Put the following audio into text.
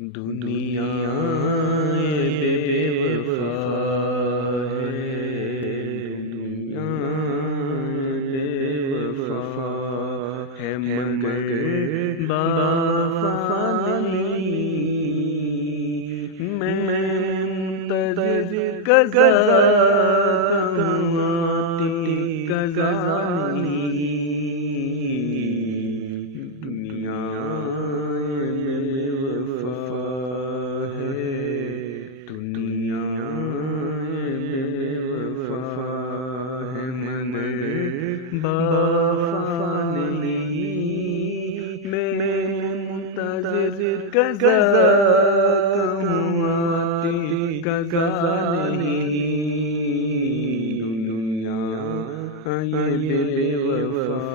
دنیا بے وفا ہے، دنیا بے وفا ہے مگر وفا نہیں، میں منتظر قضا آتی قضا نہیں، دنیا بے وفا ہے، دنیا بے وفا ہے مگر وفا نہیں، میں منتظر قضا آتی قضا نہیں، دنیا بے وفا